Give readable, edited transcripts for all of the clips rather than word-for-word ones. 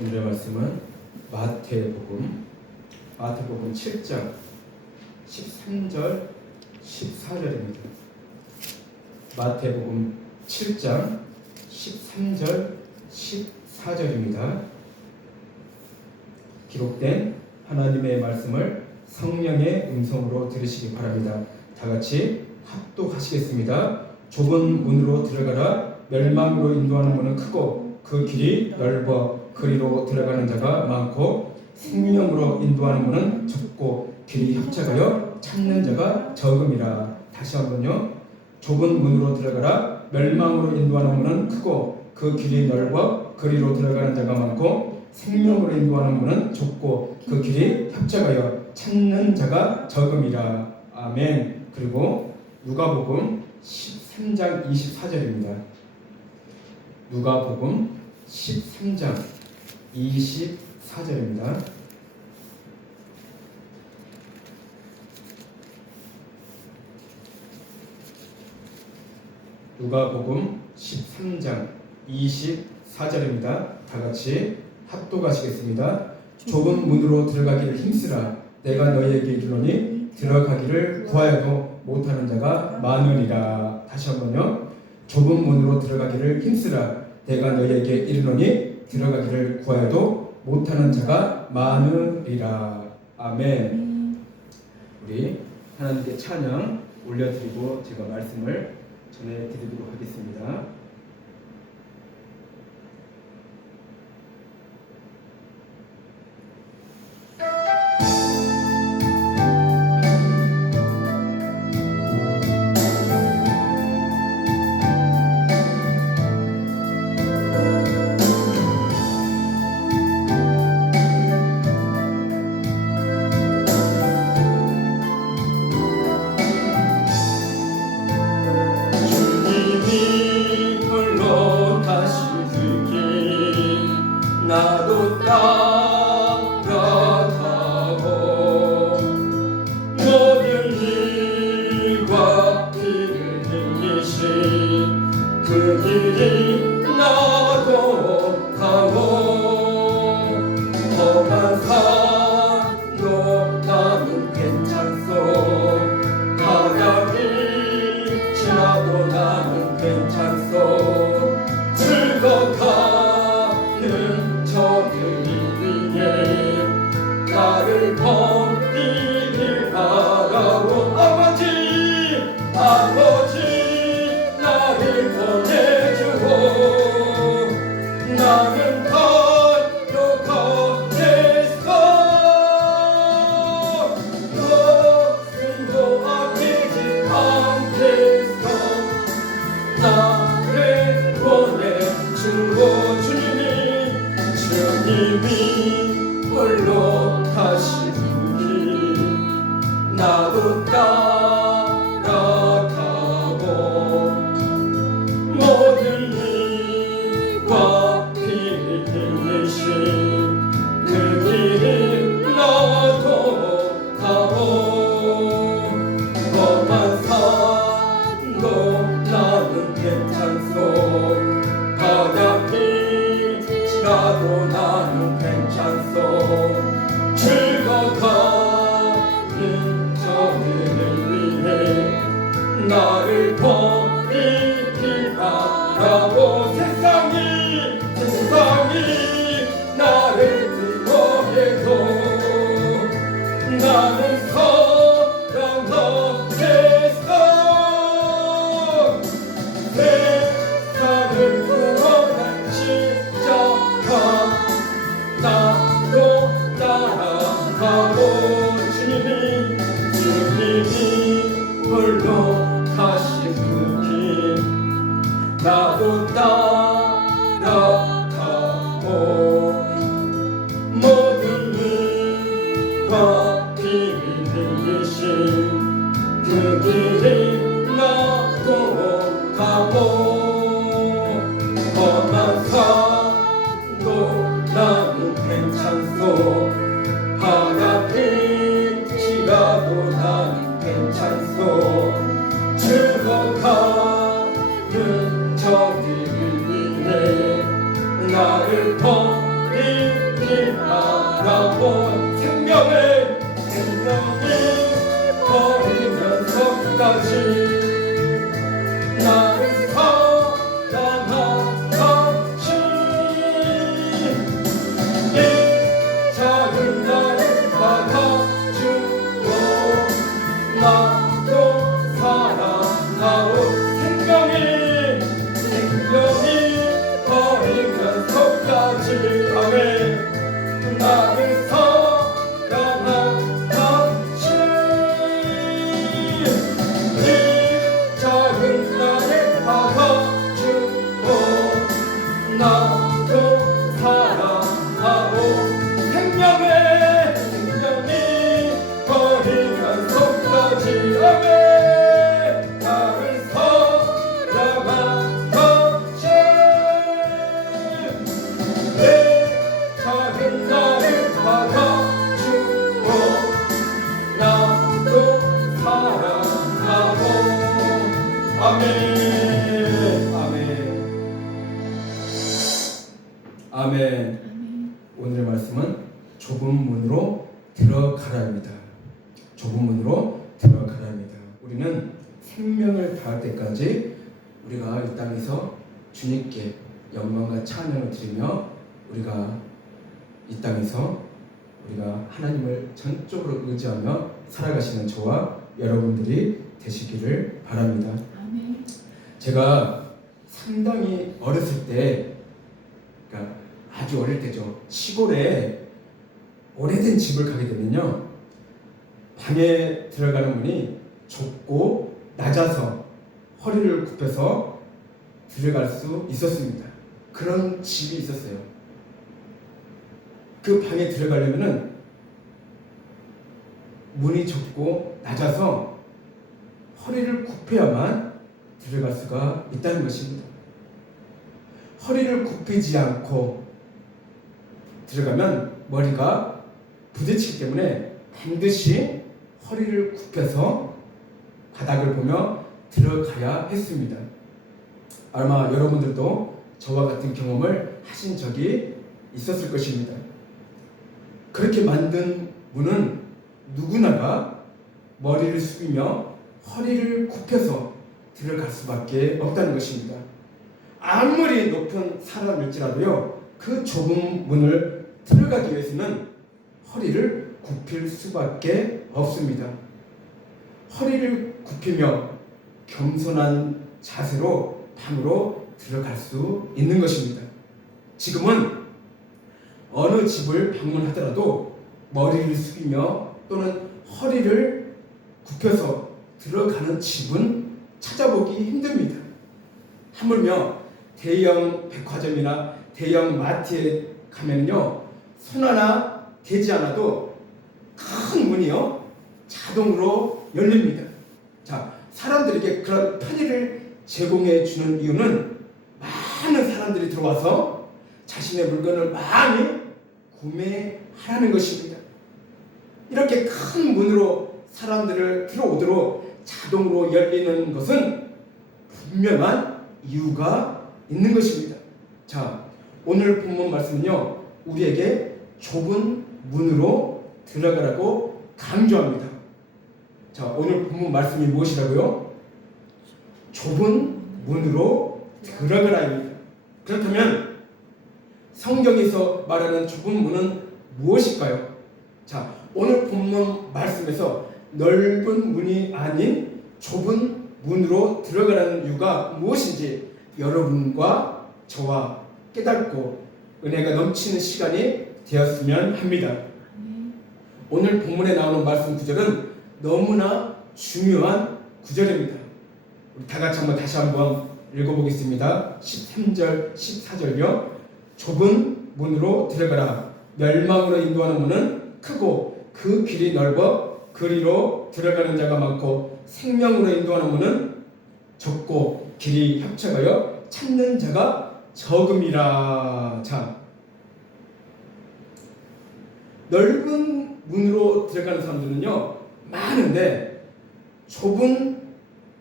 오늘의 말씀은 마태복음 7장 13절 14절입니다. 마태복음 7장 13절 14절입니다. 기록된 하나님의 말씀을 성령의 음성으로 들으시기 바랍니다. 다 같이 합독하시겠습니다. 좁은 문으로 들어가라. 멸망으로 인도하는 문은 크고 그 길이 넓어 그리로 들어가는 자가 많고 생명으로 인도하는 문은 좁고 길이 협착하여 찾는 자가 적음이라. 다시 한번요. 좁은 문으로 들어가라. 멸망으로 인도하는 문은 크고 그 길이 넓어 그리로 들어가는 자가 많고 생명으로 인도하는 문은 좁고 그 길이 협착하여 찾는 자가 적음이라. 아멘. 그리고 누가복음 13장 24절입니다. 누가복음 13장 24절입니다. 누가복음 13장 24절입니다. 다 같이 합독하시겠습니다. 좁은 문으로 들어가기를 힘쓰라. 내가 너희에게 이르노니 들어가기를 구하여도 못하는 자가 많으리라. 다시 한번요. 좁은 문으로 들어가기를 힘쓰라. 내가 너희에게 이르노니 들어가기를 구하여도 못하는 자가 많으리라. 아멘. 우리 하나님께 찬양 올려드리고 제가 말씀을 전해드리도록 하겠습니다. 나도 따라가고 모든 일과 길을 흘리신 그 길이 나도 가고 험한 산도 나는 괜찮소 바닥이 지나도 나는 괜찮소 즐거워가는 저들이 위해 나를 버리길 바라고 아버지 나를 보내주고 나는 거룩하겠어 너승도 아끼지 않겠어 나를 보내주고 주님이 홀로 가시니 나도 따라가고 모든 일과 피를 흘리신 그 길을 나도 가고 험한 산도 나는 괜찮소 바닥이 지나도 나는 괜찮소 즐거워가는 저들을 위해 나를 버리길 바라고 세상이 나를 두려워해도 나는 사랑하겠어 세상을 구원한 십자가 나도 따라가고 주님이 홀로 가신 그 길 나도 따라가고 모든 일과 피를 흘리신 그 길을 나도 가고 아멘. 오늘의 말씀은 좁은 문으로 들어가라입니다. 좁은 문으로 들어가라입니다. 우리는 생명을 다할 때까지 우리가 이 땅에서 주님께 영광과 찬양을 드리며 우리가 이 땅에서 우리가 하나님을 전적으로 의지하며 살아가시는 저와 여러분들이 되시기를 바랍니다. 아멘. 제가 상당히 어렸을 때, 그러니까 아주 어릴 때죠. 시골에 오래된 집을 가게 되면요, 방에 들어가는 문이 좁고 낮아서 허리를 굽혀서 들어갈 수 있었습니다. 그런 집이 있었어요. 그 방에 들어가려면은 문이 좁고 낮아서 허리를 굽혀야만 들어갈 수가 있다는 것입니다. 허리를 굽히지 않고 들어가면 머리가 부딪히기 때문에 반드시 허리를 굽혀서 바닥을 보며 들어가야 했습니다. 아마 여러분들도 저와 같은 경험을 하신 적이 있었을 것입니다. 그렇게 만든 문은 누구나가 머리를 숙이며 허리를 굽혀서 들어갈 수밖에 없다는 것입니다. 아무리 높은 사람일지라도요, 그 좁은 문을 들어가기 위해서는 허리를 굽힐 수밖에 없습니다. 허리를 굽히며 겸손한 자세로 방으로 들어갈 수 있는 것입니다. 지금은 어느 집을 방문하더라도 머리를 숙이며 또는 허리를 굽혀서 들어가는 집은 찾아보기 힘듭니다. 하물며 대형 백화점이나 대형 마트에 가면요, 손 하나 대지 않아도 큰 문이요 자동으로 열립니다. 자, 사람들에게 그런 편의를 제공해 주는 이유는 많은 사람들이 들어와서 자신의 물건을 많이 구매하라는 것입니다. 이렇게 큰 문으로 사람들을 들어오도록 자동으로 열리는 것은 분명한 이유가 있는 것입니다. 자, 오늘 본문 말씀은요, 우리에게 좁은 문으로 들어가라고 강조합니다. 자, 오늘 본문 말씀이 무엇이라고요? 좁은 문으로 들어가라입니다. 그렇다면 성경에서 말하는 좁은 문은 무엇일까요? 자, 오늘 본문 말씀에서 넓은 문이 아닌 좁은 문으로 들어가라는 이유가 무엇인지 여러분과 저와 깨닫고 은혜가 넘치는 시간이 되었으면 합니다. 오늘 본문에 나오는 말씀 구절은 너무나 중요한 구절입니다. 우리 다 같이 다시 한번 읽어보겠습니다. 13절, 14절요. 좁은 문으로 들어가라. 멸망으로 인도하는 문은 크고 그 길이 넓어 그리로 들어가는 자가 많고 생명으로 인도하는 문은 좁고 길이 협착하여 찾는 자가 적음이라. 자, 넓은 문으로 들어가는 사람들은요 많은데 좁은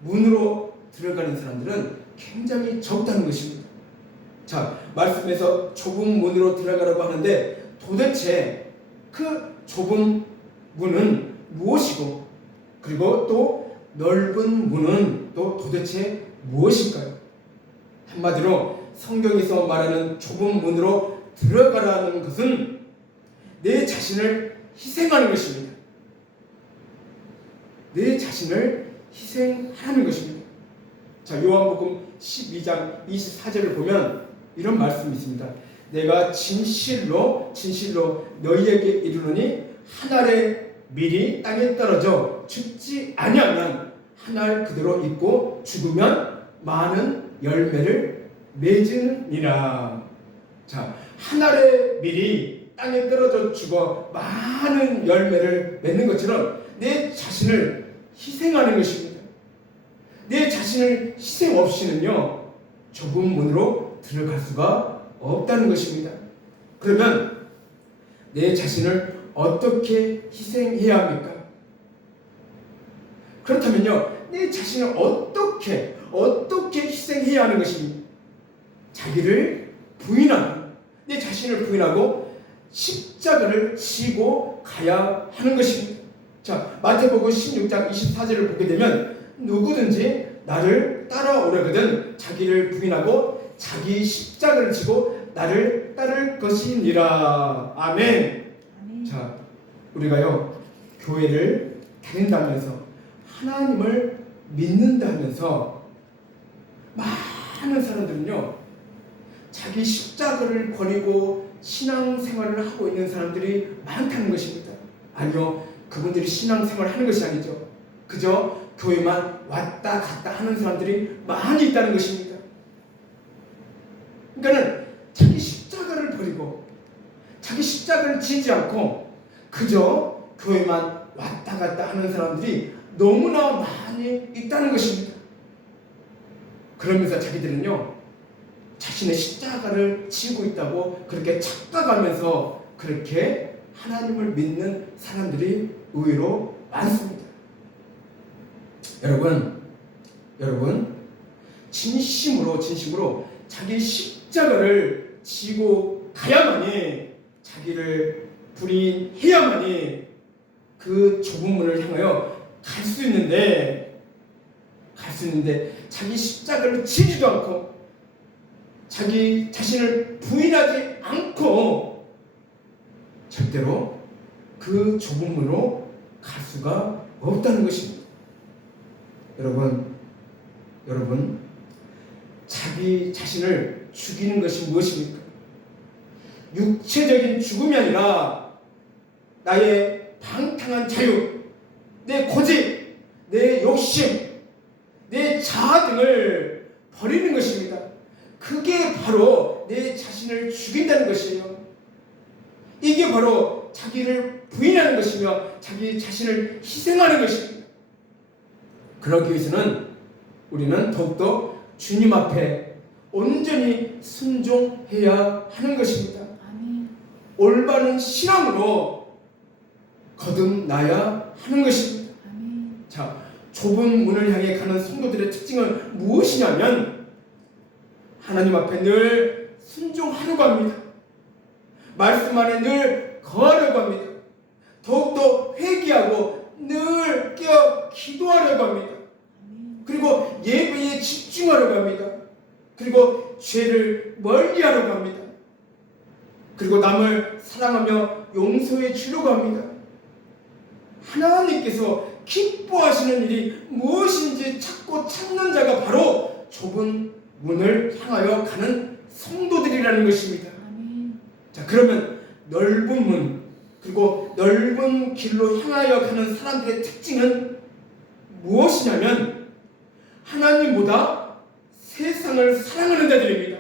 문으로 들어가는 사람들은 굉장히 적다는 것입니다. 자, 말씀에서 좁은 문으로 들어가라고 하는데 도대체 그 좁은 문은 무엇이고 그리고 또 넓은 문은 또 도대체 무엇일까요? 한마디로 성경에서 말하는 좁은 문으로 들어가라는 것은 내 자신을 희생하는 것입니다. 내 자신을 희생하는 것입니다. 자, 요한복음 12장 24절을 보면 이런 말씀이 있습니다. 내가 진실로 너희에게 이르노니 한 알의 밀이 땅에 떨어져 죽지 아니하면 한 알 그대로 있고 죽으면 많은 열매를 맺으니라. 자, 한 알의 밀이 땅에 떨어져 죽어 많은 열매를 맺는 것처럼 내 자신을 희생하는 것입니다. 내 자신을 희생 없이는요 좁은 문으로 들어갈 수가 없다는 것입니다. 그러면 내 자신을 어떻게 희생해야 합니까? 그렇다면요 내 자신을 어떻게 희생해야 하는 것입니까? 자기를 부인하는, 내 자신을 부인하고 십자가를 지고 가야 하는 것입니다. 자, 마태복음 16장 24절을 보게 되면 누구든지 나를 따라오려거든 자기를 부인하고 자기 십자가를 지고 나를 따를 것이니라. 아멘. 자, 우리가요 교회를 다닌다면서 하나님을 믿는다면서 많은 사람들은요 자기 십자가를 버리고 신앙생활을 하고 있는 사람들이 많다는 것입니다. 아니요, 그분들이 신앙생활을 하는 것이 아니죠. 그저 교회만 왔다 갔다 하는 사람들이 많이 있다는 것입니다. 그러니까는 자기 십자가를 버리고 자기 십자가를 지지 않고 그저 교회만 왔다 갔다 하는 사람들이 너무나 많이 있다는 것입니다. 그러면서 자기들은요 자신의 십자가를 지고 있다고 그렇게 착각하면서 그렇게 하나님을 믿는 사람들이 의외로 많습니다. 여러분 진심으로 자기 십자가를 지고 가야만이 자기를 부인해야만이 그 좁은 문을 향하여 갈 수 있는데 자기 십자가를 지지도 않고 자기 자신을 부인하지 않고 절대로 그 좁은 문으로 갈 수가 없다는 것입니다. 여러분 자기 자신을 죽이는 것이 무엇입니까? 육체적인 죽음이 아니라 나의 방탕한 자유, 내 고집, 내 욕심, 내 자아 등을 버리는 것입니다. 그게 바로 내 자신을 죽인다는 것이에요. 이게 바로 자기를 부인하는 것이며 자기 자신을 희생하는 것입니다. 그러기 위해서는 우리는 더욱더 주님 앞에 온전히 순종해야 하는 것입니다. 올바른 신앙으로 거듭나야 하는 것입니다. 자, 좁은 문을 향해 가는 성도들의 특징은 무엇이냐면 하나님 앞에 늘 순종하려고 합니다. 말씀 안에 늘 거하려고 합니다. 더욱더 회개하고 늘 깨어 기도하려고 합니다. 그리고 예배에 집중하려고 합니다. 그리고 죄를 멀리하려고 합니다. 그리고 남을 사랑하며 용서해 주려고 합니다. 하나님께서 기뻐하시는 일이 무엇인지 찾는 자가 바로 좁은 문을 향하여 가는 성도들이라는 것입니다. 자, 그러면 넓은 문 그리고 넓은 길로 향하여 가는 사람들의 특징은 무엇이냐면 하나님보다 세상을 사랑하는 자들입니다.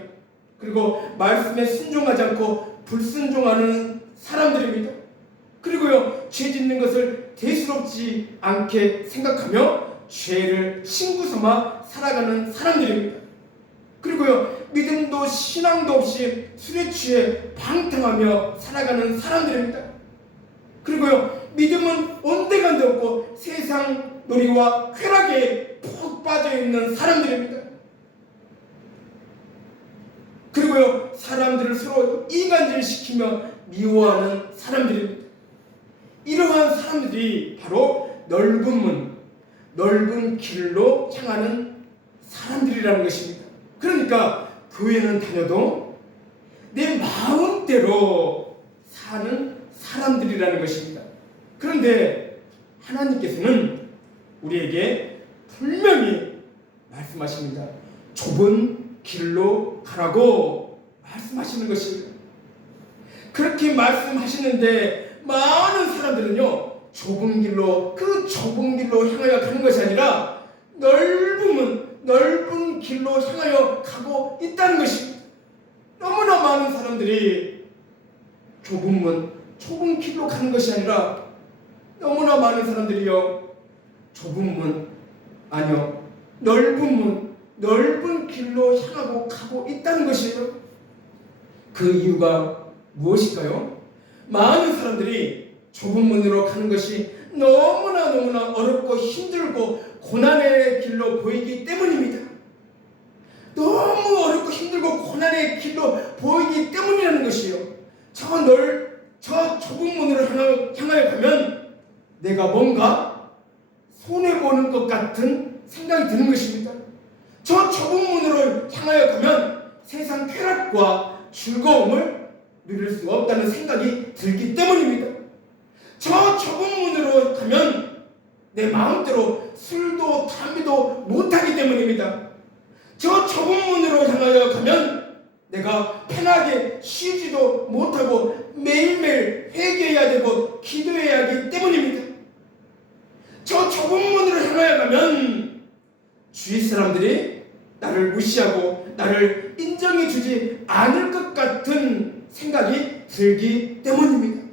그리고 말씀에 순종하지 않고 불순종하는 사람들입니다. 그리고요 죄 짓는 것을 대수롭지 않게 생각하며 죄를 친구 삼아 살아가는 사람들입니다. 그리고요 믿음도 신앙도 없이 술에 취해 방탕하며 살아가는 사람들입니다. 그리고요 믿음은 온데간데 없고 세상 놀이와 쾌락에 푹 빠져있는 사람들입니다. 그리고요 사람들을 서로 이간질시키며 미워하는 사람들입니다. 이러한 사람들이 바로 넓은 문, 넓은 길로 향하는 사람들이라는 것입니다. 그러니까 교회는 다녀도 내 마음대로 사는 사람들이라는 것입니다. 그런데 하나님께서는 우리에게 분명히 말씀하십니다. 좁은 길로 가라고 말씀하시는 것입니다. 그렇게 말씀하시는데 많은 사람들은요 좁은 길로 향하여 가는 것이 아니라 넓은 길로 향하여 가고 있다는 것입니다. 너무나 많은 사람들이 좁은 길로 가는 것이 아니라 너무나 많은 사람들이요 넓은 길로 향하고 가고 있다는 것이에요. 그 이유가 무엇일까요? 많은 사람들이 좁은 문으로 가는 것이 너무나 어렵고 힘들고 고난의 길로 보이기 때문입니다. 너무 어렵고 힘들고 고난의 길로 보이기 때문이라는 것이요. 저 좁은 문으로 향하여 가면 내가 뭔가 손해보는 것 같은 생각이 드는 것입니다. 저 좁은 문으로 향하여 가면 세상 쾌락과 즐거움을 누릴 수 없다는 생각이 들기 때문입니다. 저 좁은 문으로 가면 내 마음대로 술도 담배도 못하기 때문입니다. 저 좁은 문으로 향하여 가면 내가 편하게 쉬지도 못하고 매일매일 회개해야 되고 기도해야 하기 때문입니다. 저 좁은 문으로 향하여 가면 주위 사람들이 나를 무시하고 나를 인정해 주지 않을 것 같은 생각이 들기 때문입니다.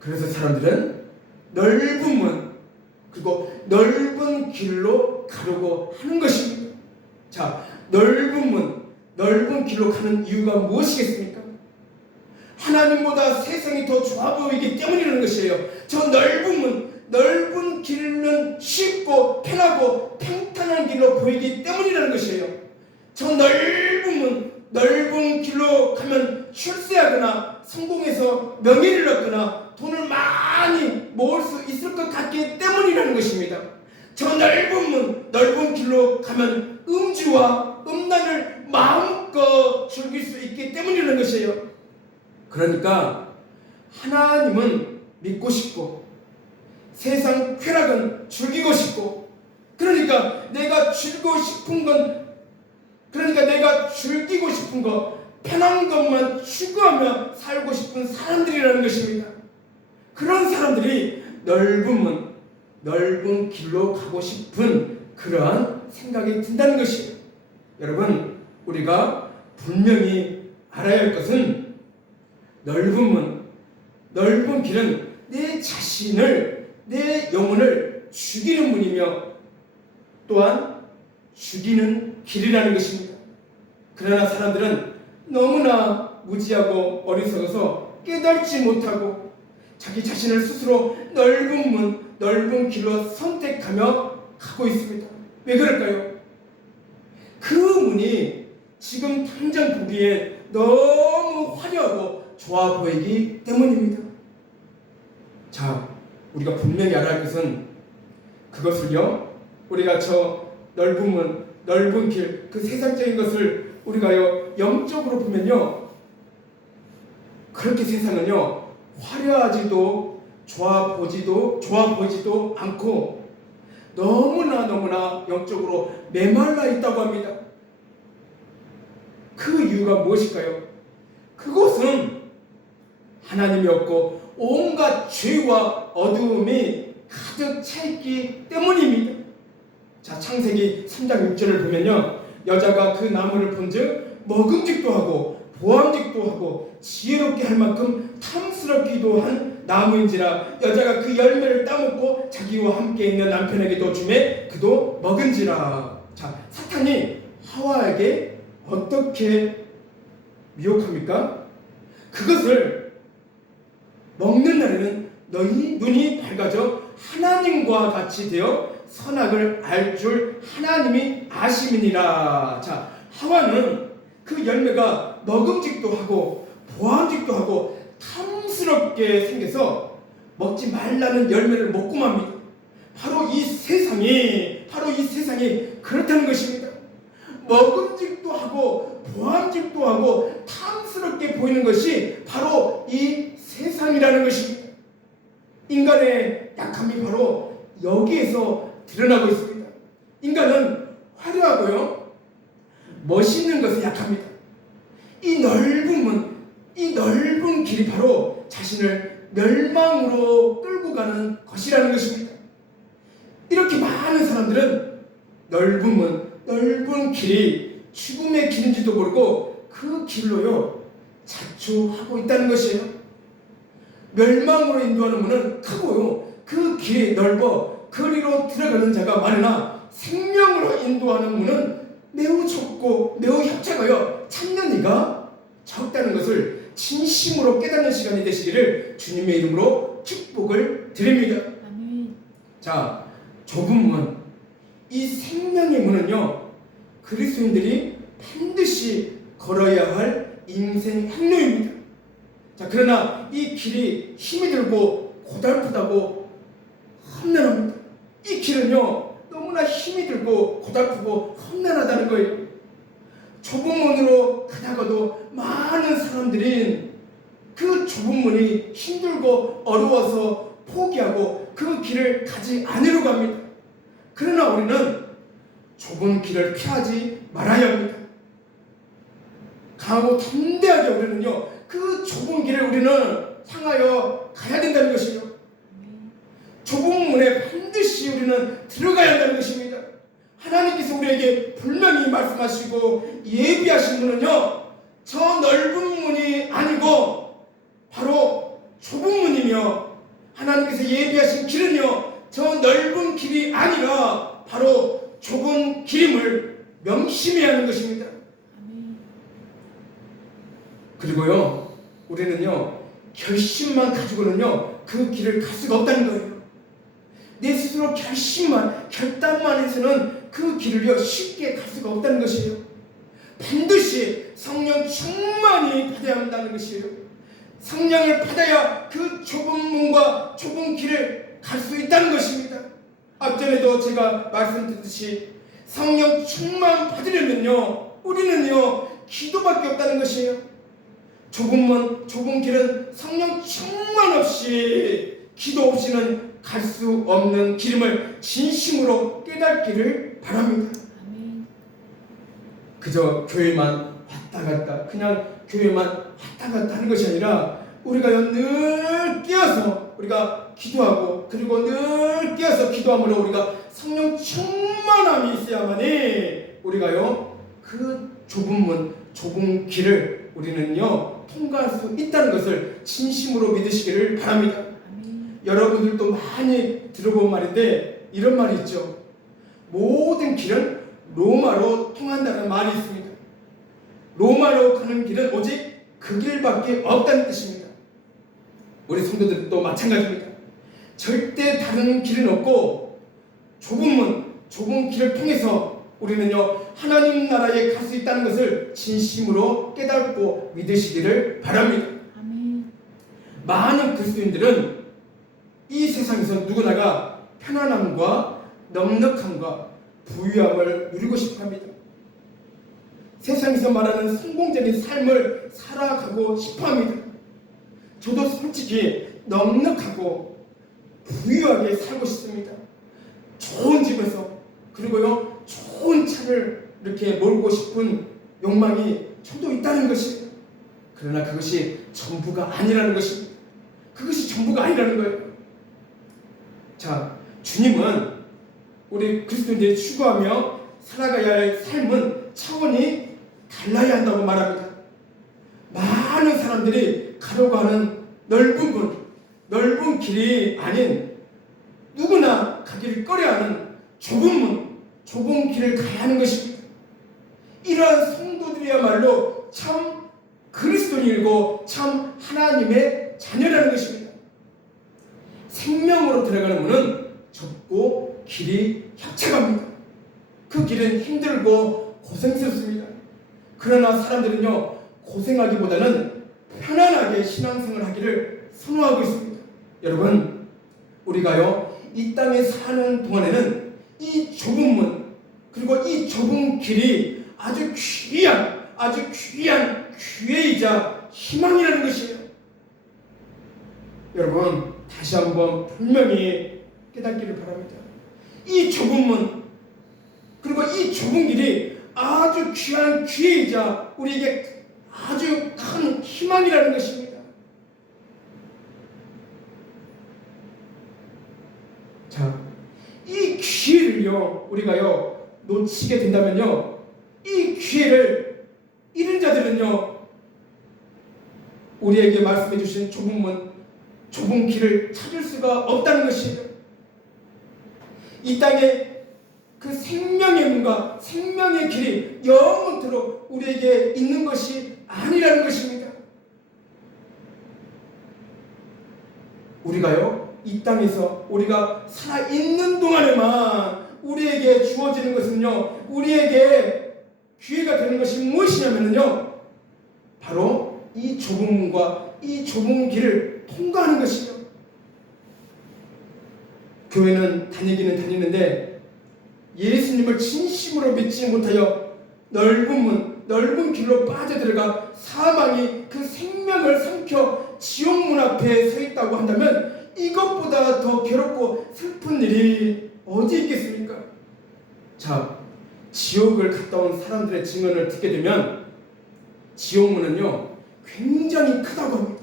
그래서 사람들은 넓은 문 그리고 넓은 길로 가려고 하는 것입니다. 자, 넓은 문, 넓은 길로 가는 이유가 무엇이겠습니까? 하나님보다 세상이 더 좋아 보이기 때문이라는 것이에요. 저 넓은 문, 넓은 길은 쉽고 편하고 평탄한 길로 보이기 때문이라는 것이에요. 저 넓은 문, 넓은 길로 가면 출세하거나 성공해서 명예를 얻거나 돈을 많이 모을 수 있을 것 같기 때문이라는 것입니다. 저 넓은 문, 넓은 길로 가면 음주와 음란을 마음껏 즐길 수 있기 때문이라는 것이에요. 그러니까 하나님은 믿고 싶고 세상 쾌락은 즐기고 싶고 그러니까 내가 즐기고 싶은 거 편한 것만 추구하며 살고 싶은 사람들이라는 것입니다. 그런 사람들이 넓은 문, 넓은 길로 가고 싶은 그러한 생각이 든다는 것이에요. 여러분, 우리가 분명히 알아야 할 것은 넓은 문, 넓은 길은 내 자신을, 내 영혼을 죽이는 문이며 또한 죽이는 길이라는 것입니다. 그러나 사람들은 너무나 무지하고 어리석어서 깨닫지 못하고 자기 자신을 스스로 넓은 문, 넓은 길로 선택하며 가고 있습니다. 왜 그럴까요? 그 문이 지금 당장 보기에 너무 화려하고 좋아 보이기 때문입니다. 자, 우리가 분명히 알아야 할 것은 그것을요, 우리가 저 넓은 문, 넓은 길, 그 세상적인 것을 우리가요 영적으로 보면요, 그렇게 세상은요 화려하지도 좋아 보이지도 않고 너무나 영적으로 메말라 있다고 합니다. 그 이유가 무엇일까요? 그곳은 하나님이 없고 온갖 죄와 어두움이 가득 차 있기 때문입니다. 자, 창세기 3장 6절을 보면요, 여자가 그 나무를 본즉 먹음직도 하고 보암직도 하고 지혜롭게 할 만큼 탐스럽기도 한 나무인지라 여자가 그 열매를 따먹고 자기와 함께 있는 남편에게도 주매 그도 먹은지라. 자, 사탄이 하와에게 어떻게 미혹합니까? 그것을 먹는 날에는 너희 눈이 밝아져 하나님과 같이 되어 선악을 알 줄 하나님이 아심이니라. 자, 하와는 그 열매가 먹음직도 하고 보암직도 하고 탐스럽게 생겨서 먹지 말라는 열매를 먹고 맙니다. 바로 이 세상이 그렇다는 것입니다. 먹음직도 하고 보암직도 하고 탐스럽게 보이는 것이 바로 이 세상이라는 것입니다. 인간의 약함이 바로 여기에서 드러나고 있습니다. 인간은 화려하고요 멋있는 것에 약합니다. 이 넓은 문, 이 넓은 길이 바로 자신을 멸망으로 끌고 가는 것이라는 것입니다. 이렇게 많은 사람들은 넓은 문, 넓은 길이 죽음의 길인지도 모르고 그 길로요 자초하고 있다는 것이에요. 멸망으로 인도하는 문은 크고요 그 길이 넓어 그리로 들어가는 자가 많으나 생명으로 인도하는 문은 매우 좁고 매우 협착하여 찾는 이가 적다는 것을 진심으로 깨닫는 시간이 되시기를 주님의 이름으로 축복을 드립니다. 아멘. 자, 좁은 문, 이 생명의 문은요, 그리스도인들이 반드시 걸어야 할 인생 행로입니다. 자, 그러나 이 길이 힘이 들고 고달프다고 험난합니다. 이 길은요, 너무나 힘이 들고 고달프고 험난하다는 거예요. 좁은 문으로 가다가도 많은 사람들이 그 좁은 문이 힘들고 어려워서 포기하고 그 길을 가지 않으려고 합니다. 그러나 우리는 좁은 길을 피하지 말아야 합니다. 강하고 담대하게 우리는요, 그 좁은 길을 우리는 향하여 가야 된다는 것이요. 좁은 문에 반드시 우리는 들어가야 한다는 것입니다. 하나님께서 우리에게 분명히 말씀하시고 예비하신 문은요, 저 넓은 문이 아니고 바로 좁은 문이며, 하나님께서 예비하신 길은요, 저 넓은 길이 아니라 바로 좁은 길임을 명심해야 하는 것입니다. 그리고요, 우리는요, 결심만 가지고는요, 그 길을 갈 수가 없다는 거예요. 내 스스로 결단만 해서는 그 길을요, 쉽게 갈 수가 없다는 것이에요. 반드시 성령 충만히 받아야 한다는 것이에요. 성령을 받아야 그 좁은 문과 좁은 길을 갈 수 있다는 것입니다. 앞전에도 제가 말씀드렸듯이 성령 충만 받으려면요, 우리는요, 기도밖에 없다는 것이에요. 좁은 문, 좁은 길은 성령 충만 없이, 기도 없이는 갈 수 없는 길임을 진심으로 깨닫기를 바랍니다. 그저 교회만 왔다 갔다, 그냥 교회만 왔다 갔다 하는 것이 아니라 우리가요, 늘 깨어서 우리가 기도하고, 그리고 늘 깨어서 기도함으로 우리가 성령 충만함이 있어야만이 우리가요, 그 좁은 문, 좁은 길을 우리는요, 통과할 수 있다는 것을 진심으로 믿으시기를 바랍니다. 여러분들도 많이 들어본 말인데 이런 말이 있죠. 모든 길은 로마로 통한다는 말이 있습니다. 로마로 가는 길은 오직 그 길밖에 없다는 뜻입니다. 우리 성도들도 마찬가지입니다. 절대 다른 길은 없고 좁은 문, 좁은 길을 통해서 우리는요, 하나님 나라에 갈 수 있다는 것을 진심으로 깨닫고 믿으시기를 바랍니다. 많은 그리스도인들은 이 세상에서 누구나가 편안함과 넉넉함과 부유함을 누리고 싶어합니다. 세상에서 말하는 성공적인 삶을 살아가고 싶어합니다. 저도 솔직히 넉넉하고 부유하게 살고 싶습니다. 좋은 집에서, 그리고요, 좋은 차를 이렇게 몰고 싶은 욕망이 저도 있다는 것이에요. 그러나 그것이 전부가 아니라는 것입니다. 그것이 전부가 아니라는 거예요. 자, 주님은 우리 그리스도인들이 추구하며 살아가야 할 삶은 차원이 달라야 한다고 말합니다. 많은 사람들이 가려고 하는 넓은 문, 넓은 길이 아닌 누구나 가기를 꺼려하는 좁은 문, 좁은 길을 가야 하는 것입니다. 이러한 성도들이야말로 참 그리스도인이고 참 하나님의 자녀라는 것입니다. 생명으로 들어가는 문은 좁고 길이 협착합니다. 그 길은 힘들고 고생스럽습니다. 그러나 사람들은요, 고생하기보다는 편안하게 신앙생활을 하기를 선호하고 있습니다. 여러분, 우리가요, 이 땅에 사는 동안에는 이 좁은 문, 그리고 이 좁은 길이 아주 귀한 기회이자 희망이라는 것이에요. 여러분, 다시 한번 분명히 깨닫기를 바랍니다. 이 좁은 문, 그리고 이 좁은 길이 아주 귀한 기회이자 우리에게 아주 큰 희망이라는 것입니다. 자, 이 기회를요, 우리가요, 놓치게 된다면요, 이 기회를 잃은 자들은요, 우리에게 말씀해 주신 좁은 문, 좁은 길을 찾을 수가 없다는 것이에요. 이 땅에 그 생명의 문과 생명의 길이 영원토록 우리에게 있는 것이 아니라는 것입니다. 우리가요, 이 땅에서 우리가 살아있는 동안에만 우리에게 주어지는 것은요, 우리에게 기회가 되는 것이 무엇이냐면요, 바로 이 좁은 문과 이 좁은 길을 통과하는 것이죠. 교회는 다니기는 다니는데 예수님을 진심으로 믿지 못하여 넓은 문, 넓은 길로 빠져들어가 사망이 그 생명을 삼켜 지옥문 앞에 서 있다고 한다면 이것보다 더 괴롭고 슬픈 일이 어디 있겠습니까? 자, 지옥을 갔다 온 사람들의 증언을 듣게 되면 지옥문은요 굉장히 크다고 합니다.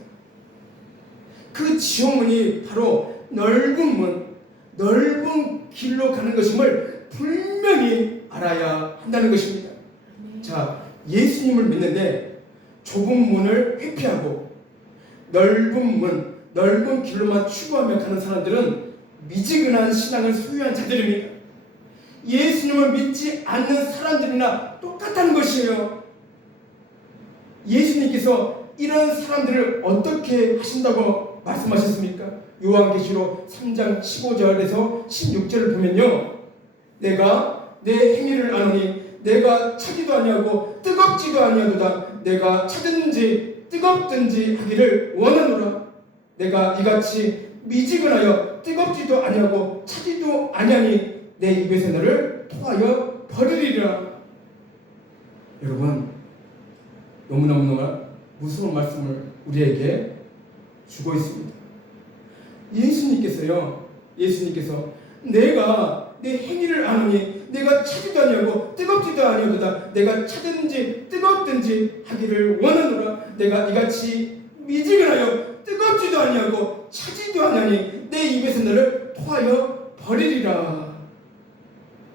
그 지옥문이 바로 넓은 문, 넓은 길로 가는 것임을 분명히 알아야 한다는 것입니다. 자, 예수님을 믿는데 좁은 문을 회피하고 넓은 문, 넓은 길로만 추구하며 가는 사람들은 미지근한 신앙을 소유한 자들입니다. 예수님을 믿지 않는 사람들이나 똑같다는 것이에요. 예수님께서 이런 사람들을 어떻게 하신다고 말씀하셨습니까? 요한계시록 3장 15절에서 16절을 보면요, 내가 내 행위를 아노니 내가 차지도 아니하고 뜨겁지도 아니하도다. 내가 차든지 뜨겁든지 하기를 원하노라. 내가 이같이 미지근하여 뜨겁지도 아니하고 차지도 아니하니 내 입에서 너를 토하여 버리리라. 여러분, 너무너무 무서운 말씀을 우리에게 주고 있습니다. 예수님께서 내가 내 행위를 아노니 내가 차지도 아니하고 뜨겁지도 아니하도다. 내가 차든지 뜨겁든지 하기를 원하노라. 내가 이같이 미지근하여 뜨겁지도 아니하고 차지도 아니하니 내 입에서 너를 토하여 버리리라.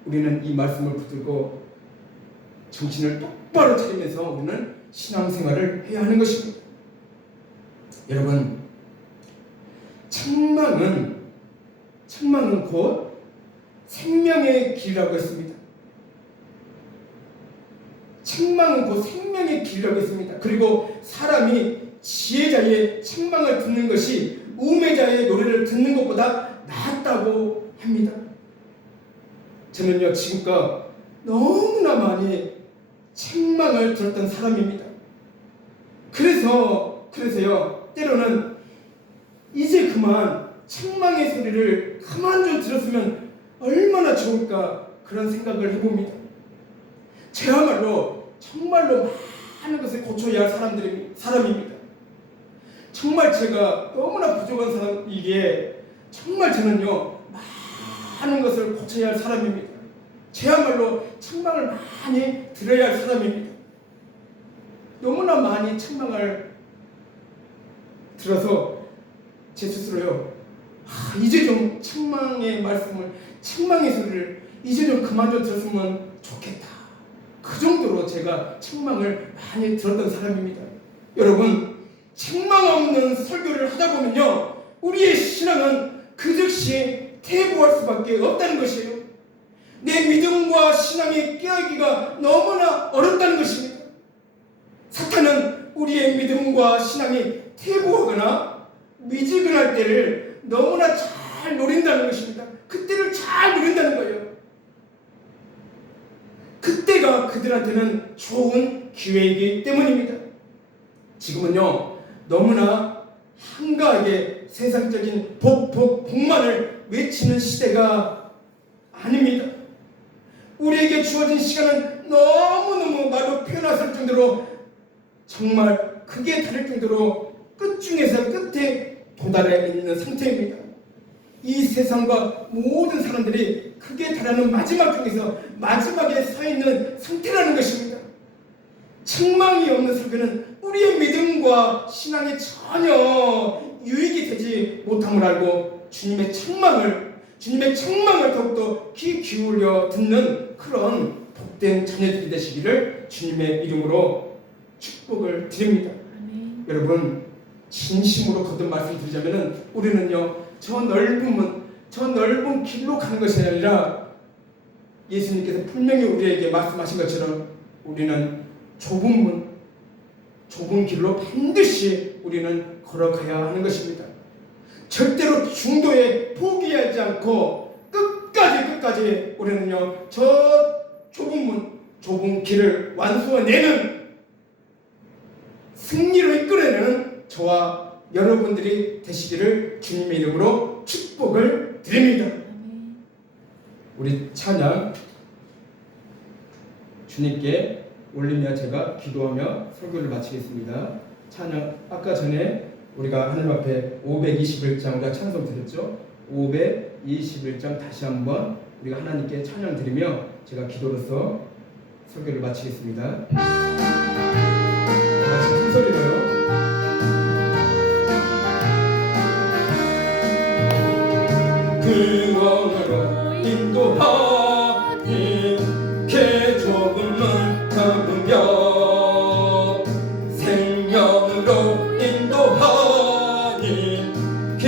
우리는 이 말씀을 붙들고 정신을 똑바로 차리면서 우리는 신앙생활을 해야 하는 것입니다. 여러분, 책망은 곧 생명의 길이라고 했습니다. 책망은 곧 생명의 길이라고 했습니다. 그리고 사람이 지혜자의 책망을 듣는 것이 우매자의 노래를 듣는 것보다 낫다고 합니다. 저는요, 지금껏 너무나 많이 책망을 들었던 사람입니다. 그래서요, 때로는 이제 그만 책망의 소리를 그만 좀 들었으면 얼마나 좋을까, 그런 생각을 해봅니다. 저야말로 정말로 많은 것을 고쳐야 할 사람입니다. 정말 제가 너무나 부족한 사람이기에 정말 저는요 많은 것을 고쳐야 할 사람입니다. 저야말로 책망을 많이 들어야 할 사람입니다. 너무나 많이 책망을 들어서 제 스스로요, 이제 좀 책망의 말씀을, 책망의 소리를 이제 좀 그만 좀 들었으면 좋겠다. 그 정도로 제가 책망을 많이 들었던 사람입니다. 여러분, 책망 없는 설교를 하다 보면요, 우리의 신앙은 그 즉시 퇴보할 수밖에 없다는 것이에요. 내 믿음과 신앙이 깨어있기가 너무나 어렵다는 것입니다. 사탄은 우리의 믿음과 신앙이 퇴보하거나 미지근할 때를 너무나 잘 노린다는 것입니다. 그때를 잘 노린다는 거예요. 그때가 그들한테는 좋은 기회이기 때문입니다. 지금은요, 너무나 한가하게 세상적인 복만을 외치는 시대가 아닙니다. 우리에게 주어진 시간은 너무너무 말로 표현할 정도로, 정말 극에 달할 정도로 끝 중에서 끝에 도달해 있는 상태입니다. 이 세상과 모든 사람들이 극에 달하는 마지막 중에서 마지막에 서 있는 상태라는 것입니다. 책망이 없는 설교는 우리의 믿음과 신앙에 전혀 유익이 되지 못함을 알고 주님의 책망을 더욱더 귀 기울여 듣는 그런 복된 자녀들이 되시기를 주님의 이름으로 축복을 드립니다. 아멘. 여러분, 진심으로 거듭 말씀드리자면 우리는요, 저 넓은 문, 저 넓은 길로 가는 것이 아니라 예수님께서 분명히 우리에게 말씀하신 것처럼 우리는 좁은 문, 좁은 길로 반드시 우리는 걸어가야 하는 것입니다. 절대로 중도에 포기하지 않고 끝까지 끝까지 우리는요 저 좁은 길을 완수해내는 승리로 이끌어내는 저와 여러분들이 되시기를 주님의 이름으로 축복을 드립니다. 우리 찬양 주님께 올리며 제가 기도하며 설교를 마치겠습니다. 찬양 아까 전에 우리가 하나님 앞에 521장 우리가 찬송 드렸죠. 521장 다시 한번 우리가 하나님께 찬양 드리며 제가 기도로서 설교를 마치겠습니다. 다 같이 큰 소리로요. 구원으로 인도하니 개 좁은 문 닫으며 생명으로 인도하니 그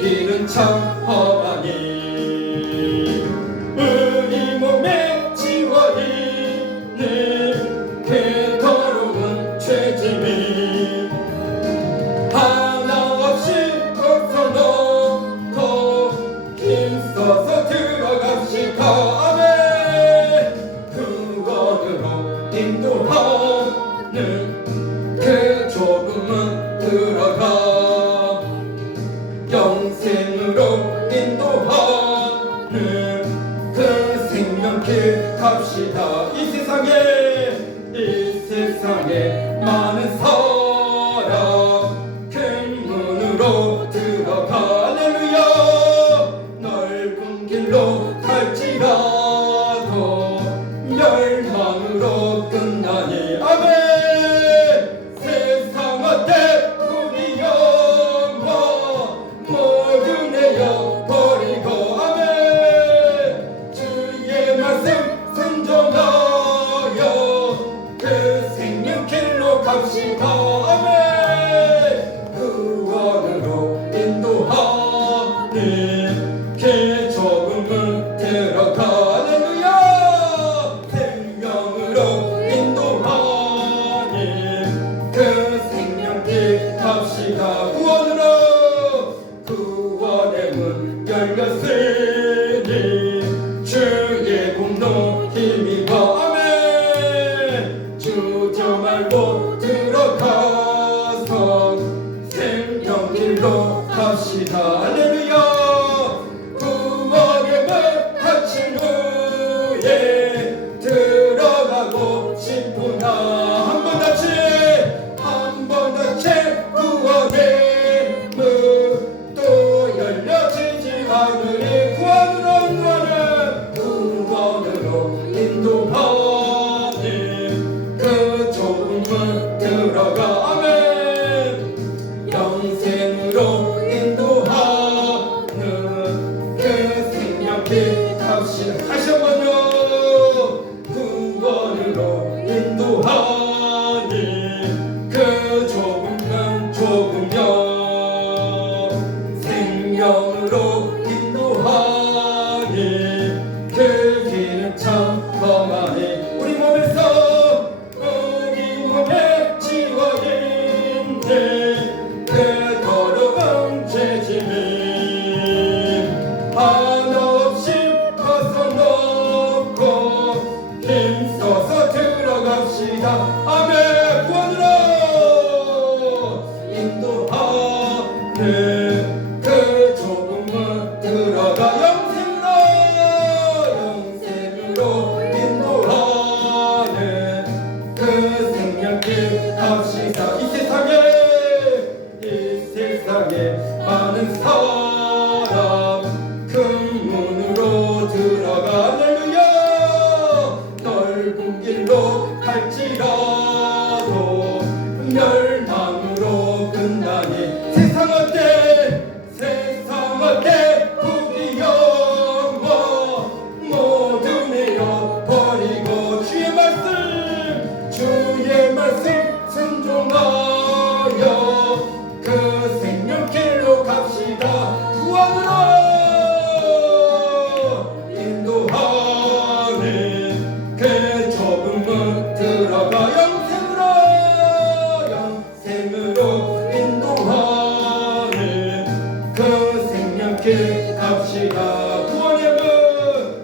길은 참 험하니 우리 몸에 지워있는 그 더러운 죄짐이 하나 없이 벗어놓고 힘써서 들어갑시다. 아멘. 구원으로 인도하는 그 좁은 문 들어가 영생으로 인도하는 그 생명길 갑시다. 이 세상에 많은 사람 큰 문으로 들어가. 할렐루야. 넓은 길로 갈지라도 멸망으로 끝나니. 아멘. 세상 어때 우리 영혼 모두 내어버리고. 아멘. 주의 말씀 순종하여 그 생명길로 갑시다. 아멘. 구원으로 인도하는 그 좁은 문 들어가. 할렐루야. 생명으로 인도하는 그 생명길 갑시다. 구원의 문 열렸으니 주의 공로 힘입어. 아멘. 주저 말고 들어가서 생명길로 갑시다. 할렐루야. 구원의 문 닫힌 후에 들어가고 싶구나. 한 번 닫힌 구원의 문 또 열려지지 않으니. 구원으로 인도하는 그 좁은 문 들어가. 아멘. 영생으로 인도하는 그 생명길 갑시다. 다시 한번요. 구원으로 인도하는 그 좁은 문 좁으며 생명으로 인도하니 그 길은 참 험하니. 우리 몸에 지워있는 그 더러운 죄짐이 하나 없이 벗어놓고 힘써서 들어갑시다. 아멘. 구원으로 인도하는 그 좁은 문 들어가. 영생으로 인도하는 그 생명길 갑시다. 이 세상에 많은 사람 큰 문으로 들어가. 할렐루야. 넓은 길로 갈지라도 멸망으로 끝나니. 세상 어때 부귀 영화 모두 내어버리고 주의 말씀 순종하여 그 생명길로 갑시다. 구원으로 인도하는 그 좁은 문 들어가. 영생으로 인도하는 그 생명길 갑시다. 구원의 문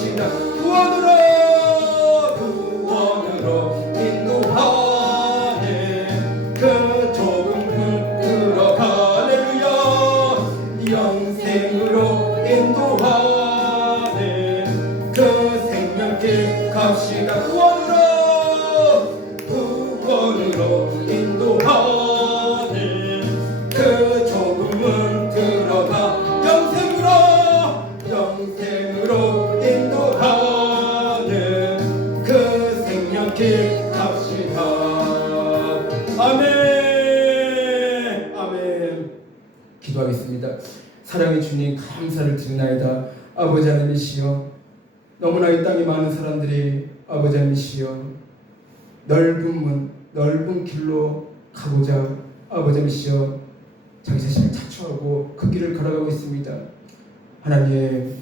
갑시다. 구원으로 인도하네. 그 좁은 문 들어가. 할렐루야. 영생으로 인도하네. 그 생명길 갑시다. 구원으로 인도하네. 그 좁은 문 들어가. 영생으로 인도하는 그 생명길 갑시다. 아멘. 아멘. 기도하겠습니다. 사랑의 주님, 감사를 드리나이다. 아버지 하나님이시여, 너무나 이 땅에 많은 사람들이 아버지 하나님이시여 넓은 문, 넓은 길로 가고자 아버지 하나님이시여 자기 자신을 자초하고 그 길을 걸어가고 있습니다. 하나님,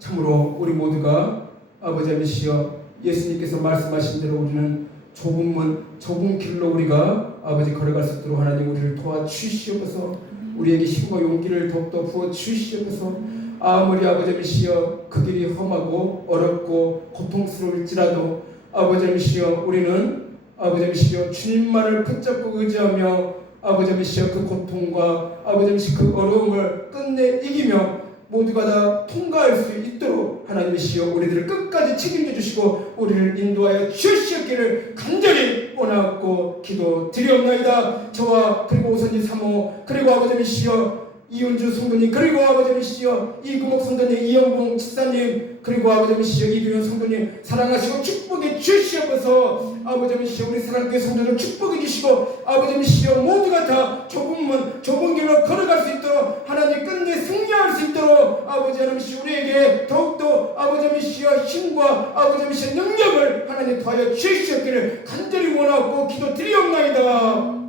참으로 우리 모두가 아버지 하나님이시여 예수님께서 말씀하신 대로 우리는 좁은 문, 좁은 길로 우리가 아버지 걸어갈 수 있도록 하나님 우리를 도와주시옵소서. 우리에게 힘과 용기를 더욱더 부어주시옵소서. 아무리 아버지 하나님이시여 그 길이 험하고 어렵고 고통스러울지라도 아버지 하나님이시여 우리는 아버지 하나님이시여 주님만을 붙잡고 의지하며 아버지 하나님이시여 그 고통과 아버지 하나님이시여 그 어려움을 끝내 이기며 모두가 다 통과할 수 있도록 하나님이시여 우리들을 끝까지 책임져 주시고 우리를 인도하여 주시옵기를 간절히 원하고 기도드리옵나이다. 저와 그리고 오선지 사모 그리고 아버지 하나님이시여 이윤주 성도님 그리고 아버지 하나님이시여 이구목 성도님 이영봉 집사님 그리고 아버지 하나님이시여 이규현 성도님 사랑하시고 축복해 주시옵소서. 아버지 하나님이시여 우리 사랑교회 성도들 축복해 주시고 아버지 하나님이시여 모두가 다 좁은 문 좁은 길로 걸어갈 수 있도록 하나님 끝내 승리할 수 있도록 아버지 하나님이시여 우리에게 더욱더 아버지 하나님이시여 힘과 아버지 하나님이시여 능력을 하나님 더하여 주시옵기를 간절히 원하고 기도드리옵나이다.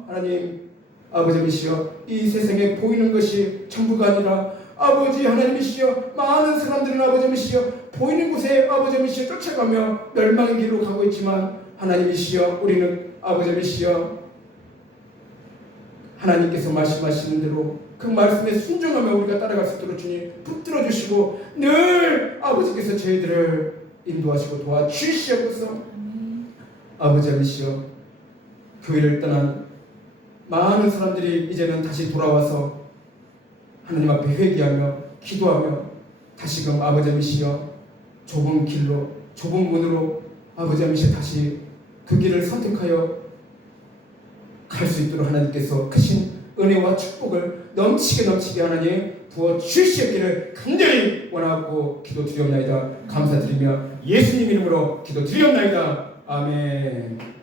하나님 아버지 하나님이시여 이 세상에 보이는 것이 전부가 아니라 아버지 하나님이시여 많은 사람들은 아버지 하나님이시여 보이는 곳에 아버지 하나님이시여 쫓아가며 멸망의 길로 가고 있지만 하나님이시여 우리는 아버지 하나님이시여 하나님께서 말씀하시는 대로 그 말씀에 순종하며 우리가 따라갈 수 있도록 주님 붙들어 주시고 늘 아버지께서 저희들을 인도하시고 도와주시옵소서. 아버지 하나님이시여 교회를 떠난 많은 사람들이 이제는 다시 돌아와서 하나님 앞에 회개하며 기도하며 다시금 아버지 하나님이시여 좁은 길로 좁은 문으로 아버지 하나님이시여 다시 그 길을 선택하여 갈 수 있도록 하나님께서 크신 은혜와 축복을 넘치게 하나님 부어주시옵기를 간절히 원하고 기도드리옵나이다. 감사드리며 예수님 이름으로 기도드리옵나이다. 아멘.